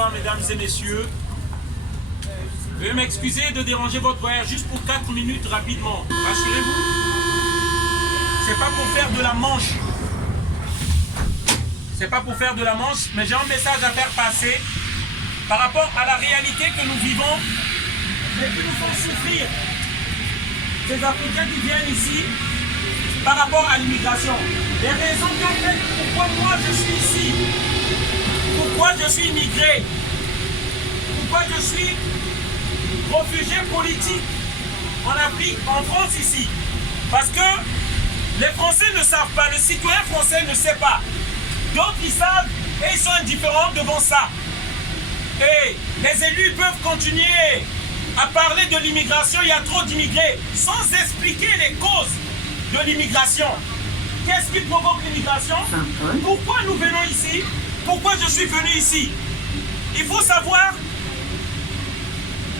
bonsoir mesdames et messieurs. Veuillez m'excuser de déranger votre voyage juste pour 4 minutes rapidement. Rassurez-vous, c'est pas pour faire de la manche. C'est pas pour faire de la manche, mais j'ai un message à faire passer par rapport à la réalité que nous vivons et qui nous font souffrir. Ces Africains qui viennent ici par rapport à l'immigration. Les raisons qui ont fait pourquoi moi je suis ici. Pourquoi je suis immigré. Pourquoi je suis réfugié politique en Afrique, en France ici. Parce que les Français ne savent pas, le citoyen français ne sait pas. D'autres ils savent et ils sont indifférents devant ça. Et les élus peuvent continuer à parler de l'immigration, il y a trop d'immigrés, sans expliquer les causes de l'immigration. Qu'est-ce qui provoque l'immigration? Pourquoi nous venons ici? Pourquoi je suis venu ici? Il faut savoir,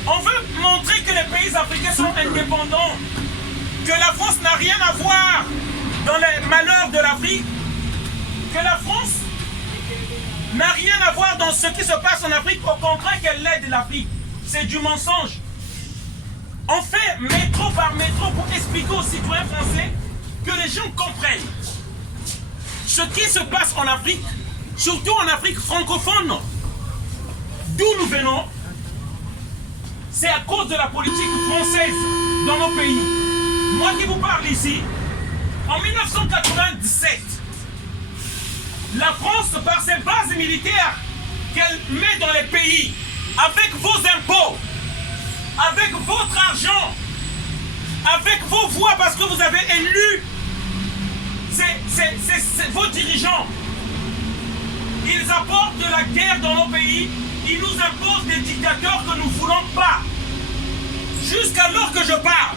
on veut montrer que les pays africains sont indépendants, que la France n'a rien à voir dans les malheurs de l'Afrique, que la France n'a rien à voir dans ce qui se passe en Afrique, au contraire qu'elle aide l'Afrique. C'est du mensonge. On fait métro par métro pour expliquer aux citoyens français que les gens comprennent ce qui se passe en Afrique, surtout en Afrique francophone, d'où nous venons. C'est à cause de la politique française dans nos pays. Moi qui vous parle ici, en 1997, la France, par ses bases militaires qu'elle met dans les pays, avec vos impôts, avec votre argent, avec vos voix, parce que vous avez élu vos dirigeants, ils apportent de la guerre dans nos pays, ils nous imposent des dictateurs que nous ne voulons pas. Jusqu'alors que je parle,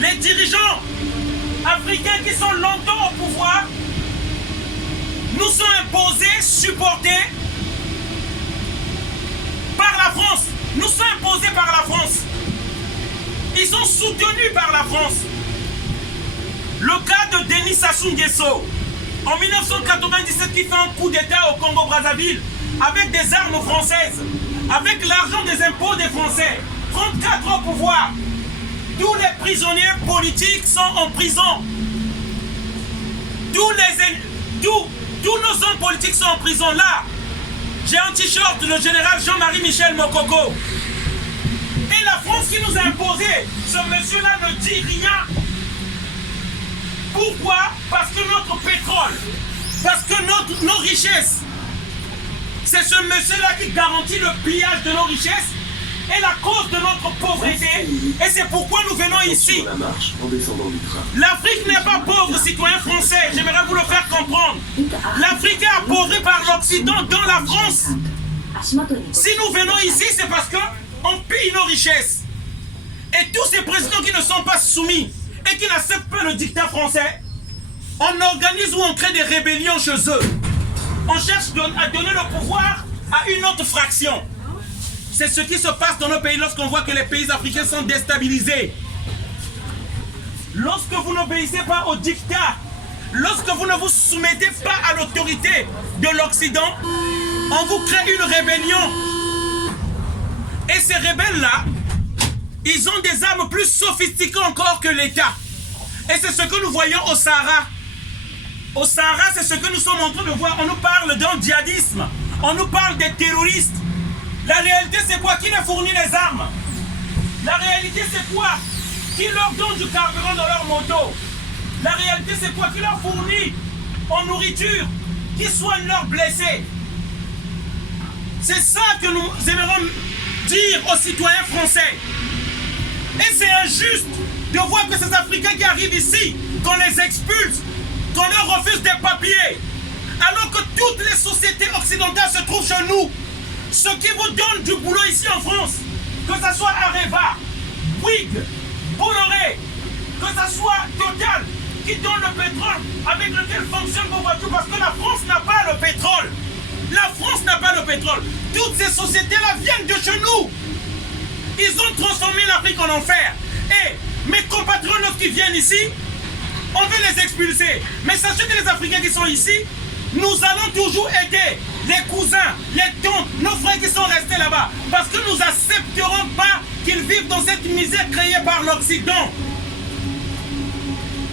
les dirigeants africains qui sont longtemps au pouvoir nous sont imposés, supportés par la France. Nous sommes imposés par la France. Ils sont soutenus par la France. Le cas de Denis Sassou Nguesso, en 1997, qui fait un coup d'État au Congo-Brazzaville, avec des armes françaises, avec l'argent des impôts des Français, 34 ans au pouvoir. Tous les prisonniers politiques sont en prison. Tous nos hommes politiques sont en prison. Là, j'ai un t-shirt le général Jean-Marie Michel Mokoko. Et la France qui nous a imposé, ce monsieur-là ne dit rien. Pourquoi? Parce que notre pétrole, parce que nos richesses, c'est ce monsieur-là qui garantit le pillage de nos richesses et la cause de notre pauvreté. Et c'est pourquoi nous venons ici. L'Afrique n'est pas pauvre, citoyen français. J'aimerais vous le faire comprendre. L'Afrique est appauvrie par l'Occident dans la France. Si nous venons ici, c'est parce qu'on pille nos richesses. Et tous ces présidents qui ne sont pas soumis et qui n'acceptent pas le dictat français, on organise ou on crée des rébellions chez eux. On cherche à donner le pouvoir à une autre fraction. C'est ce qui se passe dans nos pays lorsqu'on voit que les pays africains sont déstabilisés. Lorsque vous n'obéissez pas au dictat, lorsque vous ne vous soumettez pas à l'autorité de l'Occident, on vous crée une rébellion. Et ces rebelles-là, ils ont des armes plus sophistiquées encore que l'État. Et c'est ce que nous voyons au Sahara. Au Sahara, c'est ce que nous sommes en train de voir. On nous parle d'un djihadisme. On nous parle des terroristes. La réalité, c'est quoi? Qui leur fournit les armes? La réalité, c'est quoi? Qui leur donne du carburant dans leur moto? La réalité, c'est quoi? Qui leur fournit en nourriture? Qui soigne leurs blessés? C'est ça que nous aimerions dire aux citoyens français. Et c'est injuste de voir que ces Africains qui arrivent ici, qu'on les expulse, qu'on leur refuse des papiers, alors que toutes les sociétés occidentales se trouvent chez nous. Ceux qui vous donnent du boulot ici en France, que ce soit Areva, Bouygues, Bolloré, que ce soit Total, qui donne le pétrole avec lequel fonctionnent vos voitures, parce que la France n'a pas le pétrole. La France n'a pas le pétrole. Toutes ces sociétés-là viennent de chez nous. Ils ont transformé l'Afrique en enfer. Et mes compatriotes qui viennent ici, on veut les expulser. Mais sachez que les Africains qui sont ici, nous allons toujours aider les cousins, les tantes, nos frères qui sont restés là-bas. Parce que nous n'accepterons pas qu'ils vivent dans cette misère créée par l'Occident.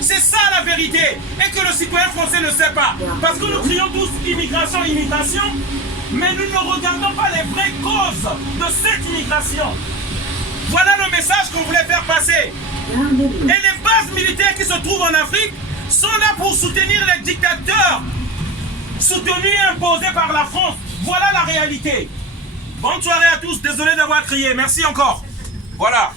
C'est ça la vérité. Et que le citoyen français ne sait pas. Parce que nous crions tous immigration, immigration. Mais nous ne regardons pas les vraies causes de cette immigration. Voilà le message qu'on voulait faire passer. Et les bases militaires qui se trouvent en Afrique sont là pour soutenir les dictateurs soutenus et imposés par la France. Voilà la réalité. Bonne soirée à tous. Désolé d'avoir crié. Merci encore. Voilà.